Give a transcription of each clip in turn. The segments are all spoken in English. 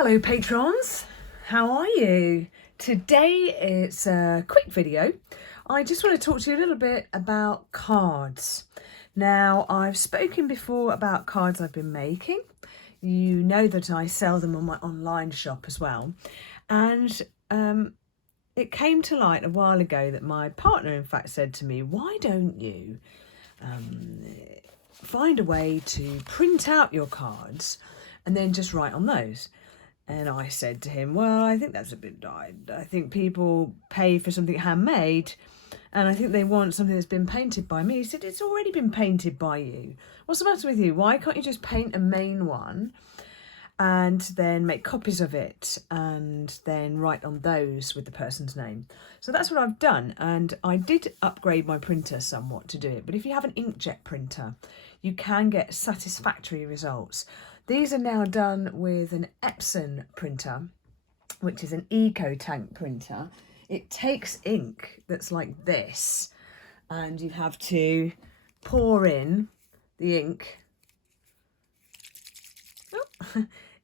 Hello patrons, how are you? Today it's a quick video. I just want to talk to you a little bit about cards. Now, I've spoken before about cards I've been making. You know that I sell them on my online shop as well. And it came to light a while ago that my partner in fact said to me, why don't you find a way to print out your cards and then just write on those? And I said to him, well, I think that's a bit I think people pay for something handmade and I think they want something that's been painted by me. He said, it's already been painted by you. What's the matter with you? Why can't you just paint a main one and then make copies of it and then write on those with the person's name? So that's what I've done. And I did upgrade my printer somewhat to do it. But if you have an inkjet printer, you can get satisfactory results. These are now done with an Epson printer, which is an eco tank printer. It takes ink that's like this, and you have to pour in the ink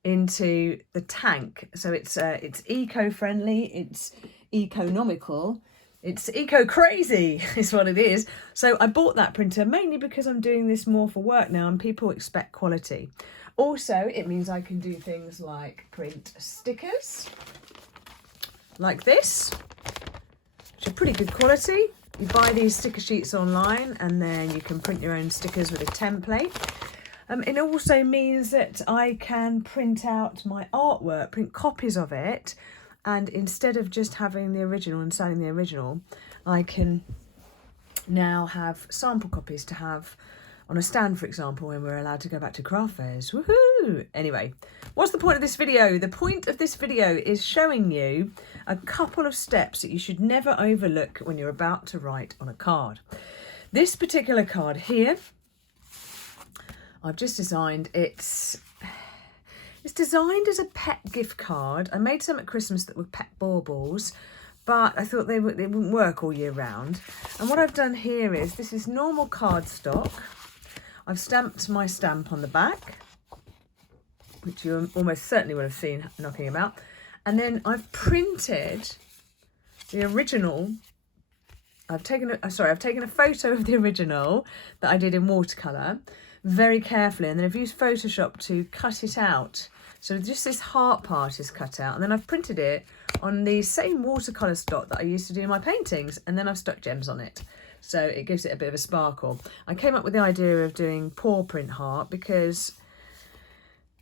into the tank. So it's eco-friendly, it's economical, it's eco-crazy is what it is. So I bought that printer mainly because I'm doing this more for work now and people expect quality. Also, it means I can do things like print stickers like this, which are pretty good quality. You buy these sticker sheets online and then you can print your own stickers with a template. It also means that I can print out my artwork, print copies of it, and instead of just having the original and selling the original, I can now have sample copies to have on a stand, for example, when we're allowed to go back to craft fairs. Woohoo! Anyway, what's the point of this video? The point of this video is showing you a couple of steps that you should never overlook when you're about to write on a card. This particular card here, I've just designed. It's designed as a pet gift card. I made some at Christmas that were pet baubles, but I thought they wouldn't work all year round. And what I've done here is, this is normal cardstock. I've stamped my stamp on the back, which you almost certainly would have seen knocking about. And then I've printed the original. I've taken a photo of the original that I did in watercolour very carefully, and then I've used Photoshop to cut it out. So just this heart part is cut out, and then I've printed it on the same watercolour stock that I used to do in my paintings, and then I've stuck gems on it. So it gives it a bit of a sparkle. I came up with the idea of doing paw print heart because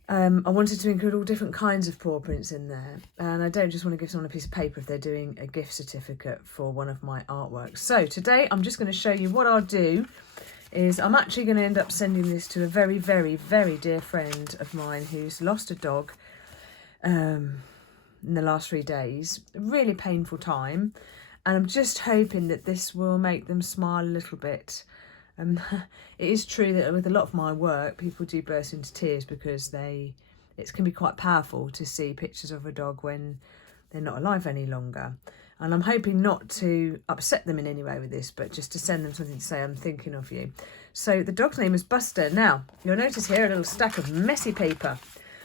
I wanted to include all different kinds of paw prints in there. And I don't just want to give someone a piece of paper if they're doing a gift certificate for one of my artworks. So today I'm just going to show you what I'll do is I'm actually going to end up sending this to a very, very, very dear friend of mine who's lost a dog in the last 3 days. A really painful time. And I'm just hoping that this will make them smile a little bit. It is true that with a lot of my work, people do burst into tears because it can be quite powerful to see pictures of a dog when they're not alive any longer. And I'm hoping not to upset them in any way with this, but just to send them something to say, I'm thinking of you. So the dog's name is Buster. Now, you'll notice here a little stack of messy paper.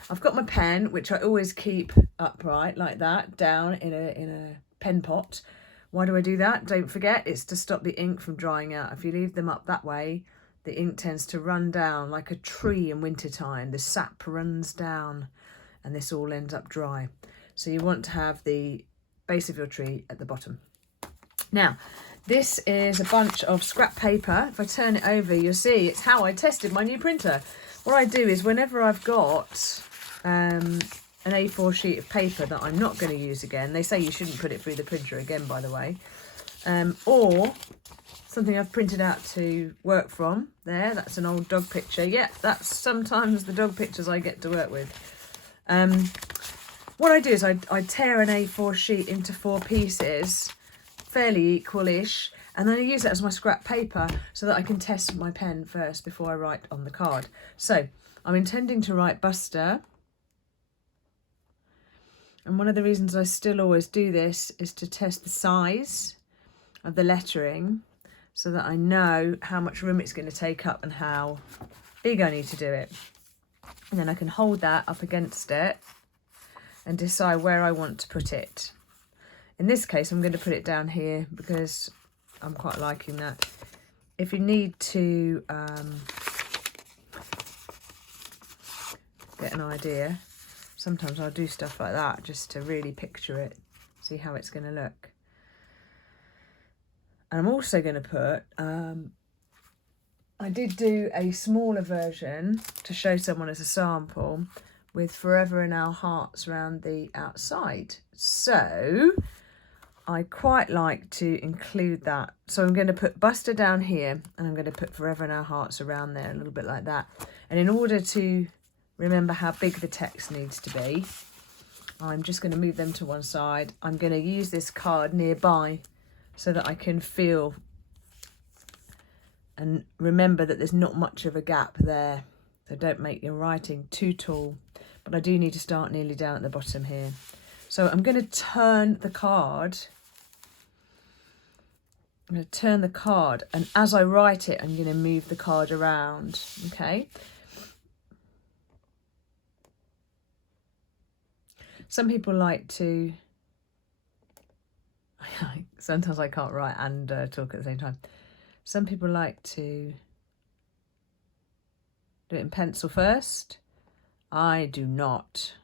I've got my pen, which I always keep upright like that, down in a pen pot. Why do I do that? Don't forget, it's to stop the ink from drying out. If you leave them up that way, the ink tends to run down like a tree in wintertime. The sap runs down and this all ends up dry. So you want to have the base of your tree at the bottom. Now, this is a bunch of scrap paper. If I turn it over, you'll see it's how I tested my new printer. What I do is whenever I've got an A4 sheet of paper that I'm not going to use again, they say you shouldn't put it through the printer again, by the way, or something I've printed out to work from. There, that's an old dog picture. Yeah, that's sometimes the dog pictures I get to work with. What I do is I tear an A4 sheet into 4 pieces, fairly equal-ish, and then I use that as my scrap paper so that I can test my pen first before I write on the card. So I'm intending to write Buster. And one of the reasons I still always do this is to test the size of the lettering so that I know how much room it's going to take up and how big I need to do it. And then I can hold that up against it and decide where I want to put it. In this case, I'm going to put it down here because I'm quite liking that. If you need to get an idea, sometimes I'll do stuff like that just to really picture it, see how it's going to look. And I'm also going to put, I did do a smaller version to show someone as a sample with Forever in Our Hearts around the outside. So I quite like to include that. So I'm going to put Buster down here and I'm going to put Forever in Our Hearts around there, a little bit like that. And in order to remember how big the text needs to be, I'm just going to move them to one side. I'm going to use this card nearby so that I can feel and remember that there's not much of a gap there. So don't make your writing too tall. But I do need to start nearly down at the bottom here. So I'm going to turn the card. I'm going to turn the card, and as I write it, I'm going to move the card around. Okay. Some people like to, sometimes I can't write and talk at the same time. Some people like to do it in pencil first. I do not,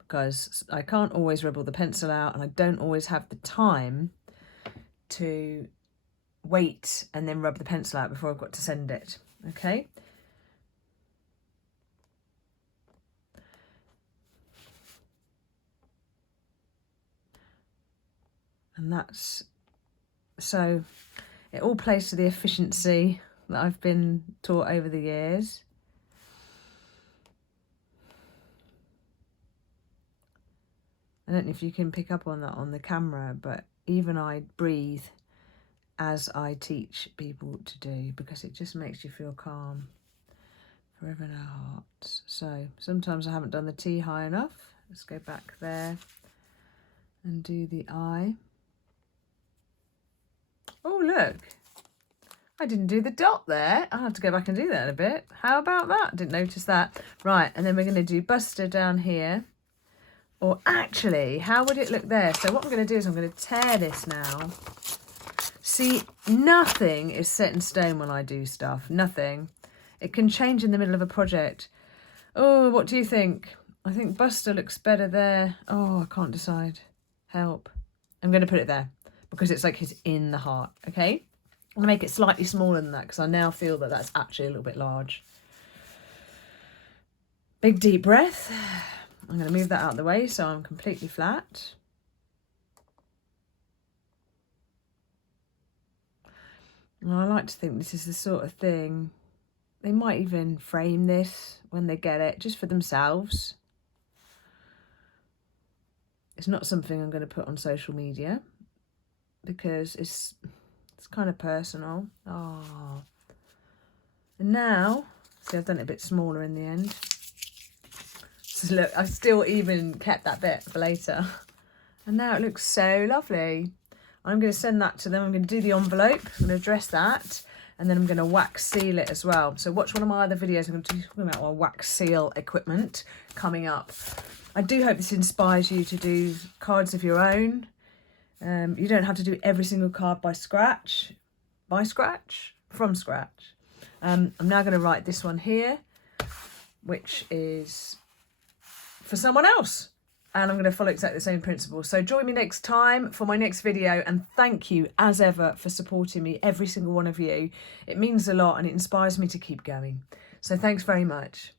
because I can't always rub all the pencil out and I don't always have the time to wait and then rub the pencil out before I've got to send it. Okay. And that's, so it all plays to the efficiency that I've been taught over the years. I don't know if you can pick up on that on the camera, but even I breathe as I teach people to do, because it just makes you feel calm. Forever in Our Hearts. So sometimes I haven't done the T high enough. Let's go back there and do the I. Oh, look, I didn't do the dot there. I'll have to go back and do that in a bit. How about that? Didn't notice that. Right, and then we're going to do Buster down here. Or actually, how would it look there? So what I'm going to do is I'm going to tear this now. See, nothing is set in stone when I do stuff. Nothing. It can change in the middle of a project. Oh, what do you think? I think Buster looks better there. Oh, I can't decide. Help. I'm going to put it there because it's like he's in the heart, okay? I'm going to make it slightly smaller than that because I now feel that that's actually a little bit large. Big deep breath. I'm going to move that out of the way so I'm completely flat. And I like to think this is the sort of thing, they might even frame this when they get it, just for themselves. It's not something I'm going to put on social media because it's kind of personal. Oh. And now, see, I've done it a bit smaller in the end. So look, I've still even kept that bit for later. And now it looks so lovely. I'm going to send that to them. I'm going to do the envelope. I'm going to address that. And then I'm going to wax seal it as well. So watch one of my other videos. I'm going to talk about my wax seal equipment coming up. I do hope this inspires you to do cards of your own. You don't have to do every single card from scratch. I'm now going to write this one here, which is for someone else. And I'm going to follow exactly the same principle. So join me next time for my next video. And thank you, as ever, for supporting me, every single one of you. It means a lot and it inspires me to keep going. So thanks very much.